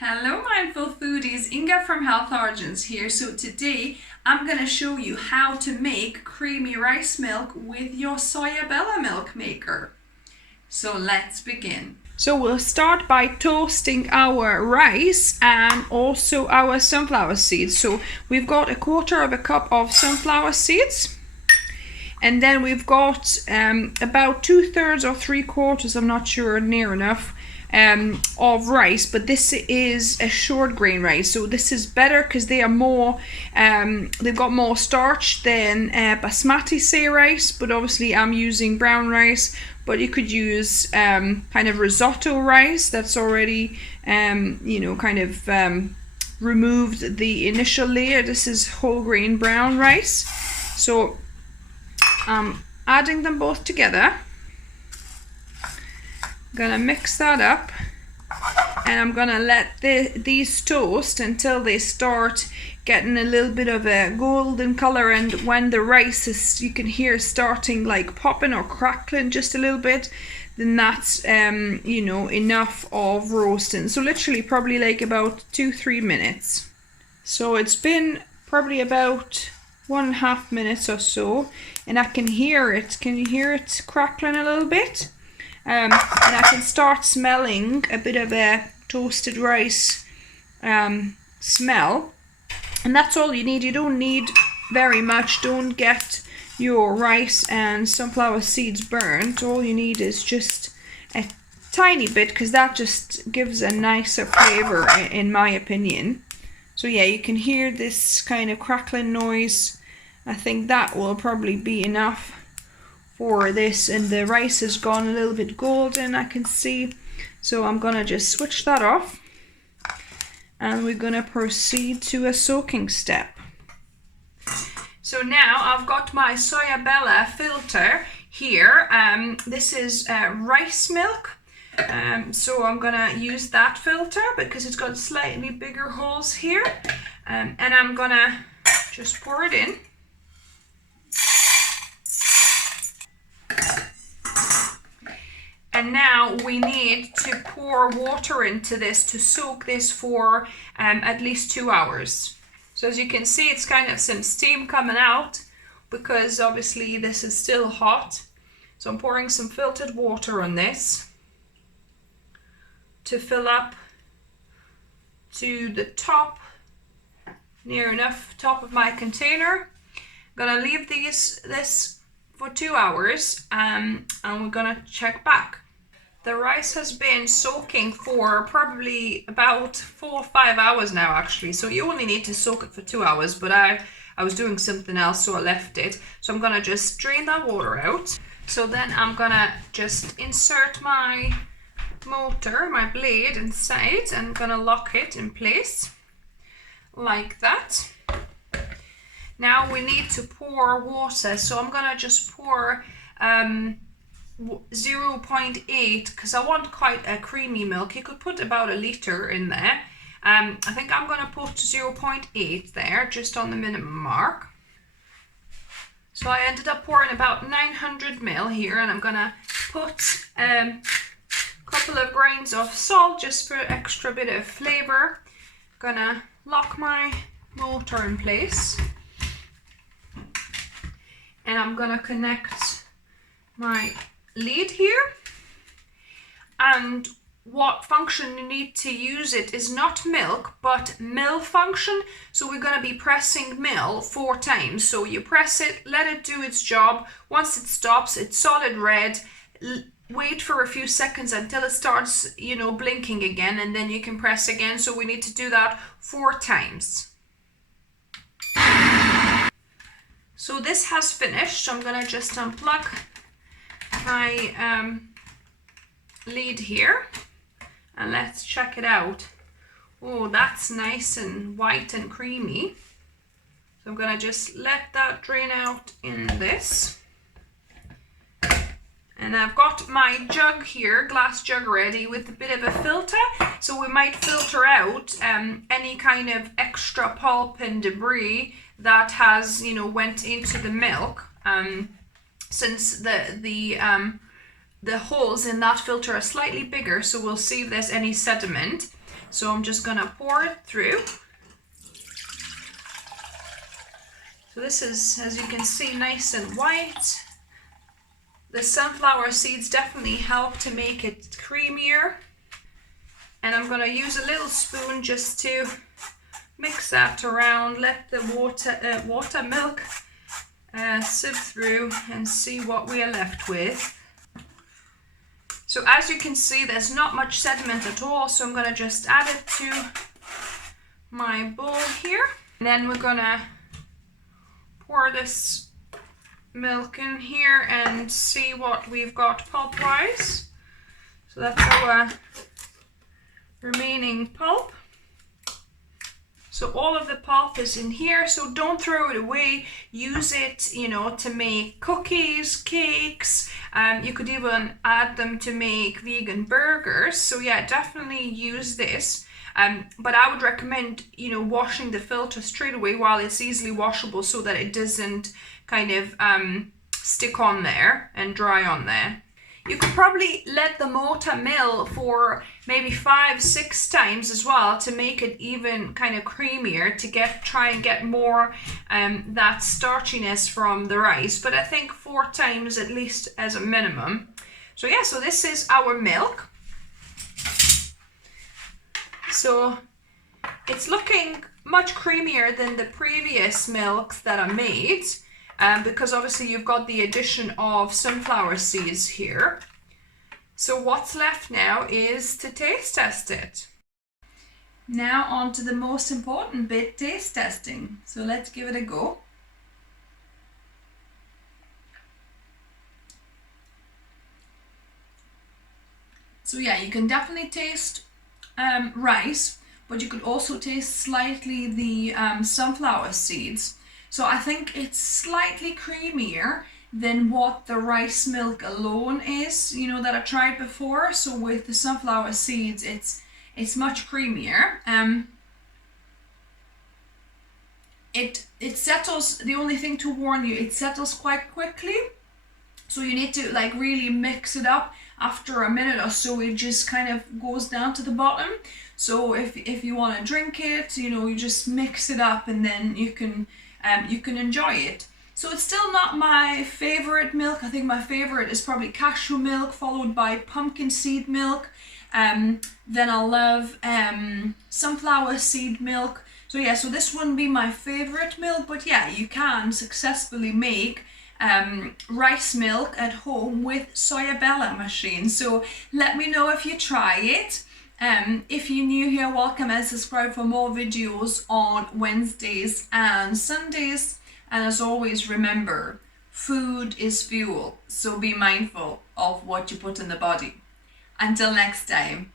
Hello mindful foodies, Inga from Health Origins here. So today I'm going to show you how to make creamy rice milk with your Soyabella Milk Maker. So let's begin. So we'll start by toasting our rice and also our sunflower seeds. So we've got 1/4 cup of sunflower seeds. And then we've got about 2/3 or 3/4, I'm not sure, near enough, of rice, but this is a short grain rice, so this is better because they are more they've got more starch than basmati say rice, but obviously I'm using brown rice, but you could use kind of risotto rice that's already removed the initial layer. This is whole grain brown rice, so I'm adding them both together. Gonna mix that up, and I'm gonna let these toast until they start getting a little bit of a golden color, and when the rice is, you can hear starting like popping or crackling just a little bit, then that's enough of roasting. So literally probably like about 2-3 minutes. So it's been probably about 1.5 minutes or so, and I can hear it. Can you hear it crackling a little bit? And I can start smelling a bit of a toasted rice smell, and that's all you need. You don't need very much. Don't get your rice and sunflower seeds burnt. All you need is just a tiny bit, because that just gives a nicer flavor in my opinion. So yeah, you can hear this kind of crackling noise. I think that will probably be enough for this, and the rice has gone a little bit golden, I can see. So I'm gonna just switch that off, and we're gonna proceed to a soaking step. So now I've got my Soyabella filter here. This is rice milk, so I'm gonna use that filter because it's got slightly bigger holes here, and I'm gonna just pour it in. And now we need to pour water into this to soak this for at least 2 hours. So as you can see, it's kind of some steam coming out because obviously this is still hot. So I'm pouring some filtered water on this to fill up to the top, near enough top of my container. I'm gonna leave this for 2 hours and we're gonna check back. The rice has been soaking for probably about 4 or 5 hours now actually, so you only need to soak it for 2 hours, but I was doing something else, so I left it. So I'm gonna just drain that water out. So then I'm gonna just insert my motor, my blade inside, and I'm gonna lock it in place like that. Now we need to pour water, so I'm gonna just pour 0.8 because I want quite a creamy milk. You could put about 1 liter in there. I think I'm gonna put 0.8 there, just on the minimum mark. So I ended up pouring about 900 ml here, and I'm gonna put a couple of grains of salt just for extra bit of flavor. Gonna lock my motor in place, and I'm gonna connect my lid here. And what function you need to use it is not milk, but mill function. So we're going to be pressing mill 4 times. So you press it, let it do its job. Once it stops, it's solid red. Wait for a few seconds until it starts, blinking again, and then you can press again. So we need to do that 4 times. So this has finished. So I'm going to just unplug my lid here, and let's check it out. Oh, that's nice and white and creamy. So I'm gonna just let that drain out in this, and I've got my jug here, glass jug ready with a bit of a filter, so we might filter out any kind of extra pulp and debris that has went into the milk. Since the holes in that filter are slightly bigger, so we'll see if there's any sediment. So I'm just gonna pour it through. So this is, as you can see, nice and white. The sunflower seeds definitely help to make it creamier. And I'm gonna use a little spoon just to mix that around, let the water milk sieve through and see what we are left with. So as you can see, there's not much sediment at all, so I'm gonna just add it to my bowl here. And then we're gonna pour this milk in here and see what we've got pulp wise. So that's our remaining pulp. So all of the pulp is in here, so don't throw it away. Use it, you know, to make cookies, cakes. You could even add them to make vegan burgers. So yeah, definitely use this. But I would recommend, you know, washing the filter straight away while it's easily washable so that it doesn't kind of stick on there and dry on there. You could probably let the mortar mill for maybe 5-6 times as well to make it even kind of creamier, to try and get more that starchiness from the rice. But I think 4 times at least as a minimum. So yeah, so this is our milk. So it's looking much creamier than the previous milks that I made, because obviously you've got the addition of sunflower seeds here. So what's left now is to taste test it. Now on to the most important bit, taste testing. So let's give it a go. So yeah, you can definitely taste rice, but you could also taste slightly the sunflower seeds. So I think it's slightly creamier than what the rice milk alone is, you know, that I tried before. So with the sunflower seeds, it's much creamier. It settles. The only thing to warn you, it settles quite quickly. So you need to like really mix it up. After a minute or so, it just kind of goes down to the bottom. So if you want to drink it, you know, you just mix it up and then you can enjoy it. So it's still not my favorite milk. I think my favorite is probably cashew milk, followed by pumpkin seed milk. Then I'll love sunflower seed milk. So yeah, so this wouldn't be my favorite milk, but yeah, you can successfully make rice milk at home with Soyabella machine. So let me know if you try it. If you're new here, welcome and subscribe for more videos on Wednesdays and Sundays. And as always, remember, food is fuel, so be mindful of what you put in the body. Until next time.